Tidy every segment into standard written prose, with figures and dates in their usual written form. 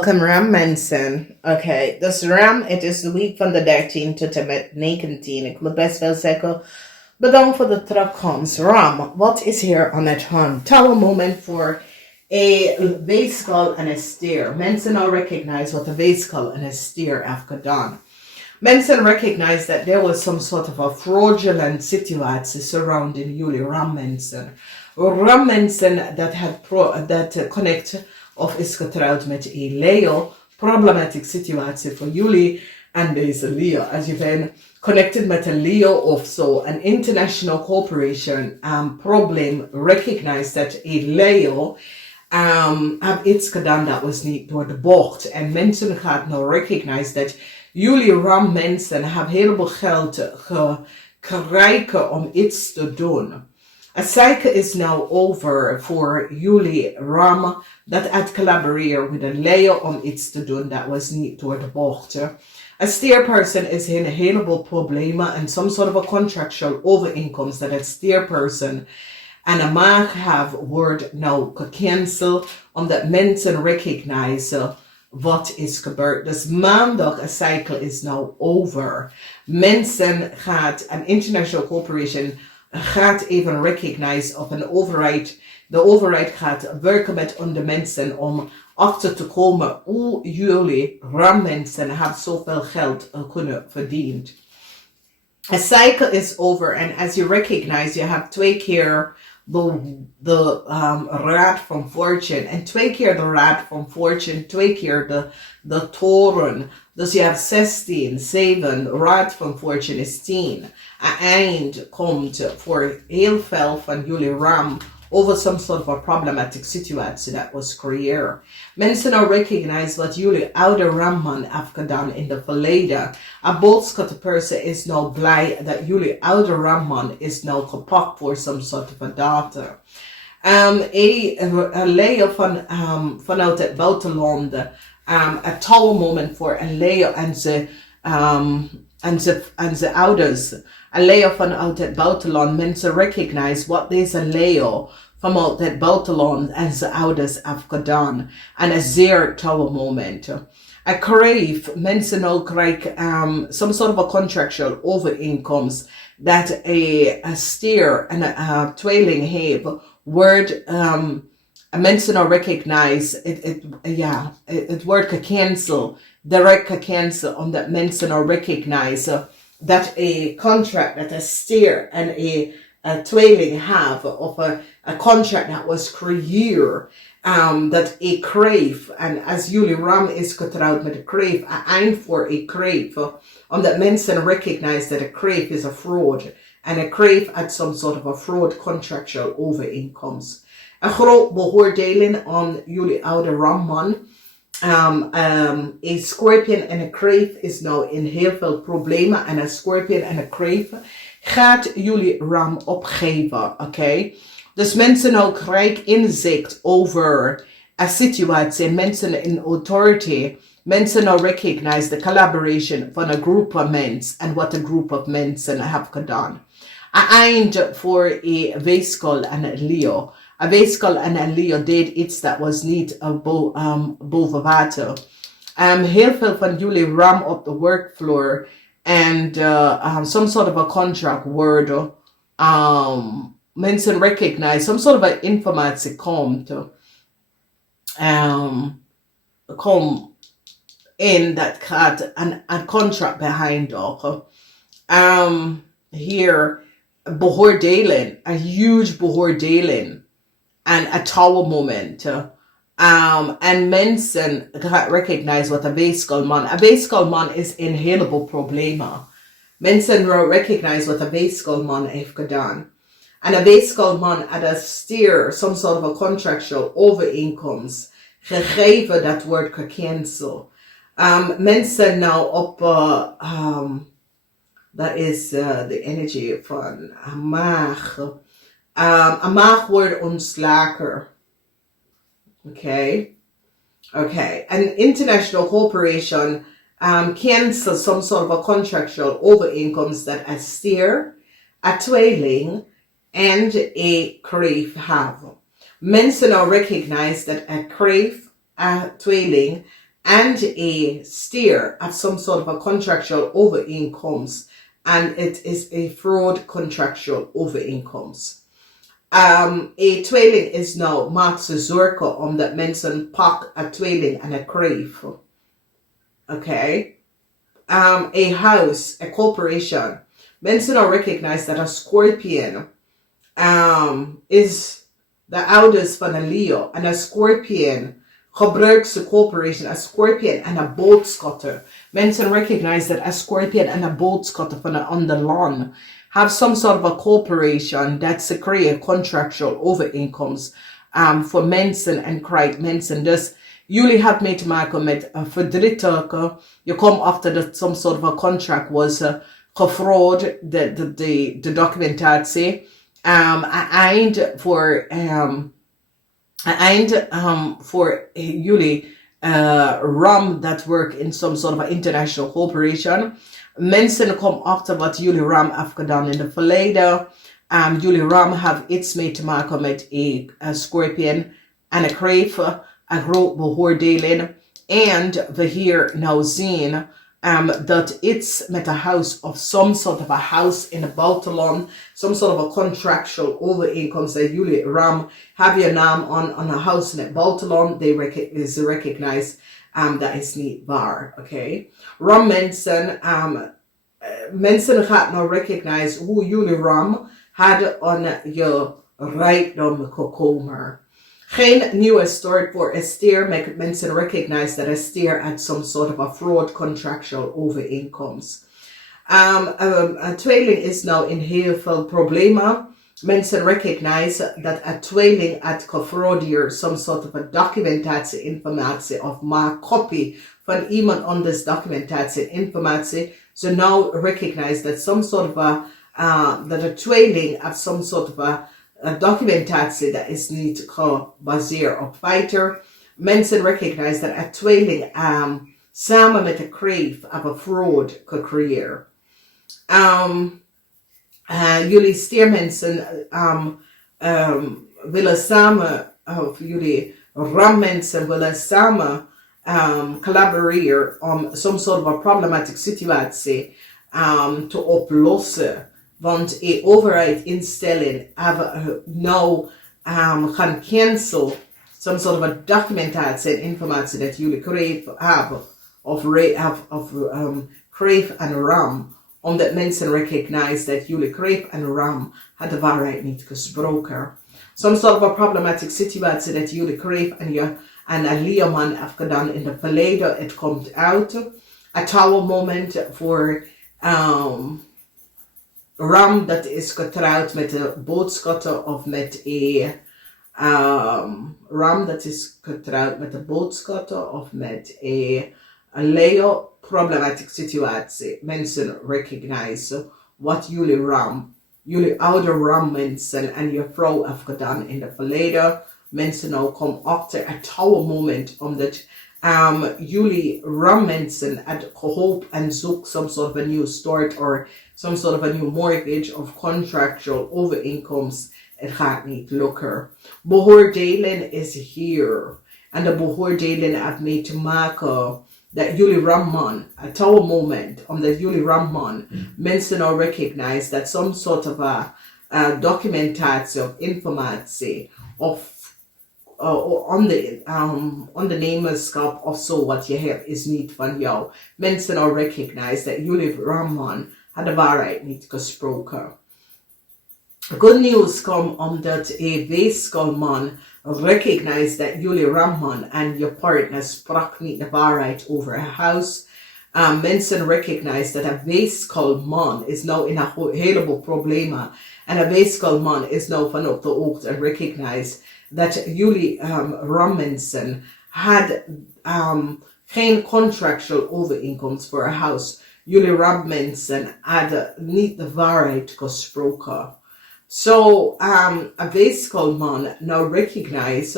Welcome, Ram mensen. Oké, dus Ram, het is de week van de 13 tot en met 19. Ik moet best wel zeggen, bedankt voor de terugkomst. Ram, wat is hier aan het hand? Tell a moment voor een weegschaal en een stier. Mensen now recognize what a weegschaal and a steer have gedaan. Mensen recognize that there was some sort of a fraudulent situation surrounding jullie Ram mensen. Ram mensen that connect of is getrouwd met een Leo, problematic situatie voor jullie en deze Leo. Als je bent connected met een Leo of zo, an international corporation problem, recognize that a Leo have iets gedaan dat was niet door de bocht. En mensen gaan nou recognize dat jullie Ram mensen hebben heel veel geld gekregen om iets te doen. A cycle is now over for jullie Ram dat had collaboreren with a Leo om iets te doen dat was niet door de bocht. A steer person is in een heleboel problemen and some sort of a contractual overeenkomst that a steer person and a maag have word now gecanceld omdat mensen recognize wat is gebeurd. Dus maandag, a cycle is now over. Mensen gaat, an international corporation gaat even recognize of een overheid. De overheid gaat werken met onder mensen om achter te komen hoe jullie rammensen hebben zoveel geld kunnen verdienen. A cycle is over and as you recognize, you have 2 keer the raad van fortune en 2 keer de raad van fortune, 2 keer de toren. Dus je hebt 16, 7, raad van fortune is 10. Een eind komt voor heel veel van jullie Ram over some sort of a problematic situation that was created. Mensen now recognize wat jullie oude Ramman heeft gedaan in de verleden. A boodschap person is now blij dat jullie oude Ramman is now gepakt voor some sort of a data. Een Leo vanuit het buitenland, a tower moment voor een Leo en zijn ouders. Een Leo vanuit het buitenland, mensen recognize wat deze Leo vanuit het buitenland en zijn ouders heeft gedaan. En een zeer tower moment. A crave, mensen ook krijgen some sort of a contractual overeenkomst dat a steer en a tweeling heeft, word mensen nou recognize het wordt gecanceld, direct gecanceld, omdat mensen nou recognize that a contract that a steer and a tweeling have of a contract that was created that a crave and as jullie Ram is getrouwd met a crave, a eind voor a crave omdat mensen recognize that a crave is a fraud and a crave had some sort of a fraud contractual overeenkomst. Een groot beoordeling aan jullie oude Ramman. A scorpion en a crave is nou in heel veel problemen en a scorpion en a crave gaat jullie Ram opgeven, oké? Dus mensen nou krijgen inzicht over a situatie, mensen in authority, mensen nou recognize the collaboration van een groep van mensen en wat een groep of mensen hebben gedaan. Een eind voor een weegschaal en een Leo. A weegschaal en een Leo deed iets dat was niet boven water. Heel veel van jullie Ram op de workfloor and some sort of a contract word. Mensen recognize some sort of a informatie komt in that gaat a contract behind ook. Here beoordeling, a huge beoordeling. And a tower moment. And mensen recognize what a weegschaal man. A weegschaal man is in heleboel problemen. Mensen recognize what a weegschaal man heeft gedaan. And a weegschaal man had a steer, some sort of a contractual overeenkomst, gegeven dat wordt gecanceld. Mensen nou op, dat is the energy van een maag. A maag wordt ontslagen. Okay. An international corporation cancels some sort of a contractual overeenkomst that a steer, a tweeling, and a crave have. Mensen now recognize that a crave, a tweeling, and a steer have some sort of a contractual over incomes, and it is a fraud contractual over incomes. A tweeling is now marks a zorka om dat mensen pak a tweeling and a crave. Okay. A house, a corporation. Mensen now recognize that a scorpion is the ouders van een Leo, and a scorpion gebruikt de corporation, a scorpion and a boodschatter. Mensen recognize that a scorpion and a boodschatter van een on the lawn have some sort of a corporation that's create contractual over incomes for mensen en krijgt mensen. Dus jullie have mee te maken met verdrietelijke. Je komt achter that some sort of a contract was gefraud, de documentatie. Eind voor jullie RAM that work in some sort of an international corporation. Mensen komen achter wat jullie RAM heeft gedaan in de verleden. Jullie RAM have iets mee te maken met a scorpion en een crave, een groot beoordeling. En we hier nou zien dat iets met a house of some sort of a house in the buitenland, some sort of a contractual overeenkomst that jullie RAM have your naam on a house in het buitenland, they recognize dat is niet waar, okay? RAM mensen gaat nou recognize hoe jullie RAM hadden on je rijkdom gekomen. Geen nieuwe start voor een steer make mensen recognize that a steer had some sort of a fraud contractual overeenkomst. A tweeling is nou in heel veel problemen. Mensen recognize dat a tweeling had gefraudeerd some sort of a documentatie informatie of maar copy van iemand anders documentatie informatie. So now recognize that some sort of that a tweeling have some sort of a documentatie dat is niet gebaseerd op feiten. Mensen recognize that a tweeling samen met een crave of a fraud gecreëerd. Jullie steermensen willen samen, of jullie rammensen willen samen collaboreren om some sort of a problematic situatie te oplossen. Want een overheidsinstelling hebben nou gaan cancel some sort of a documentatie en informatie dat jullie crave hebben of crave en RAM. Omdat mensen recognize dat jullie crave en RAM had de waarheid niet gesproken. Some sort of a problematic situatie dat jullie crave en een Leoman heeft gedaan in het verleden. Het komt uit. A tower moment voor RAM dat is getrouwd met de boodschatter of met een RAM dat is getrouwd met de boodschatter of met een Leo. Problematic situatie. Mensen recognize wat jullie RAM, jullie oude RAM mensen en je vrouw heeft gedaan in het verleden. Mensen nou komen achter het tower moment omdat jullie RAM mensen had gehoopt en zoek some sort of a new start or some sort of a new mortgage of contractual overeenkomst. Het gaat niet lukken. Beoordeling is hier. En de beoordeling heeft mee te maken dat jullie ramman, a tower moment, omdat jullie ramman, mensen nou recognize that some sort of a documentatie of informatie of ondernemerschap of zo wat je hebt is niet van jou. Mensen nou recognize that jullie ramman had de waarheid niet gesproken. Good news komt omdat een weeskalman recognize that jullie ramman en je partner sprak niet de waarheid over een huis. Mensen recognize that een weeskalman is nou in een heleboel problemen. En een weeskalman is nou van op de hoogte en recognize dat jullie rammensen had geen contractual overeenkomst voor een huis. Jullie rammensen hadden niet de waarheid gesproken. So, a weeskalman now recognize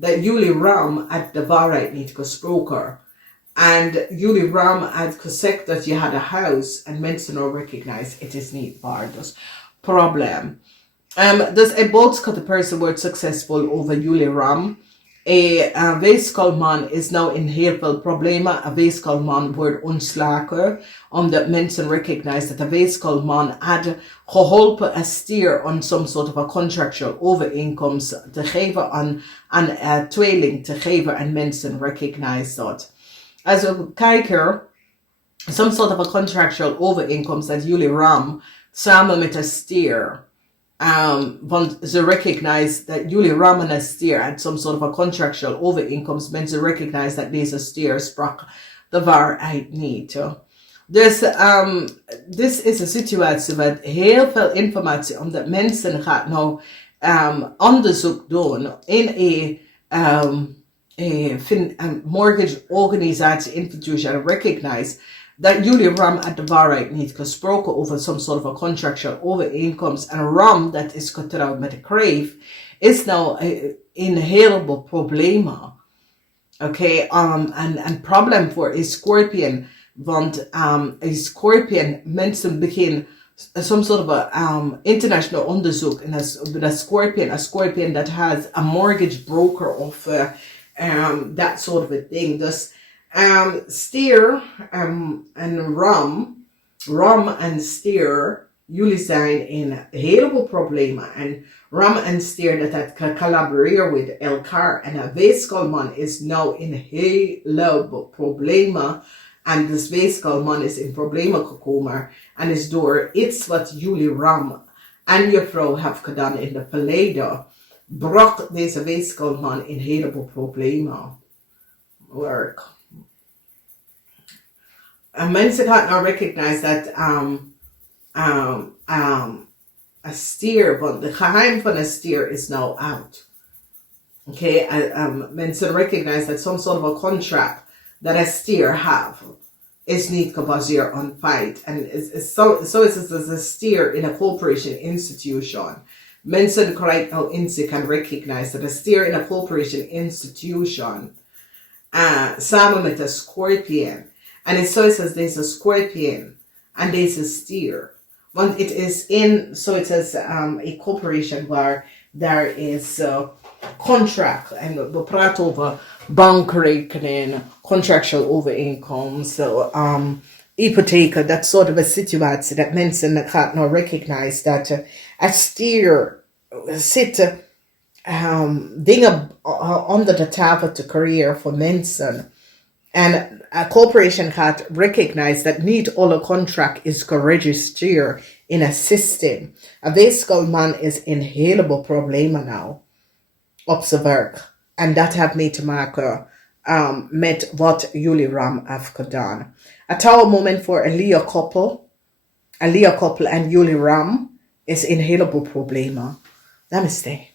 that jullie ram had de waarheid niet gesproken. And jullie ram had gezegd dat je had een huis. En mensen now recognize it is niet waar. Dus problem. Dus een boodschap, the person wordt successful over jullie ram. Wees kan man is nou in heel veel problemen. Een wees kan man wordt ontslagen. Omdat mensen recognize dat een wees kan man had geholpen een stier om some sort of a contractual overeenkomst te geven aan tweeling te geven. En mensen recognize dat. Als we kijken, some sort of a contractual overeenkomst dat jullie ram samen met een stier. Want ze recognize dat jullie ram en een stier had some sort of a contractual overeenkomst. Mensen recognize dat deze stier sprak de waarheid niet. Dus dit is een situatie met heel veel informatie, omdat mensen gaan nou onderzoek doen in een mortgage organisatie institution recognize dat jullie ram uit de waarheid niet gesproken over some sort of a contractual overeenkomst. En ram dat is getrouwd met de crave is nou in een heleboel problemen. Oké, een probleem voor een scorpion. Want een scorpion, mensen beginnen some sort of a international onderzoek. En een scorpion that has a mortgage broker of that sort of a thing. Dus stier en ram en stier, jullie zijn in een heleboel problemen. En ram en stier dat kan collaboreren met elkaar. En een weeskalman is nou in een heleboel problemen. En dus weeskalman is in problemen gekomen. En is door iets wat jullie ram en je vrouw hebben gedaan in het verleden, bracht deze weeskalman in een heleboel problemen. Work. En mensen gaan nou recognize dat een stier, want het geheim van een stier is nou out. Okay, mensen recognize that some sort of a contract that a stier have is niet gebaseerd on feit. And so is it as a stier in a corporation institution. Mensen right now in zich can recognize that a stier in a corporation institution samen met een scorpion. And it so it says there's a scorpion and there's a steer. Want it is in, so it says a corporation where there is contract. En we praten over bankrekening, contractual overeenkomst, hypotheken, that sort of a situatie. Dat mensen gaan nou recognize dat a steer zit dingen onder de tafel te creëren voor mensen. En a corporation gaat recognize that niet alle contract is geregistreerd in a system. A weeskalman is in heleboel problemen nou op zijn werk. En dat heeft mee te maken met wat jullie ram heeft gedaan. Het moment voor een Leo-koppel. Een Leo-koppel en jullie ram is in heleboel problemen. Namaste.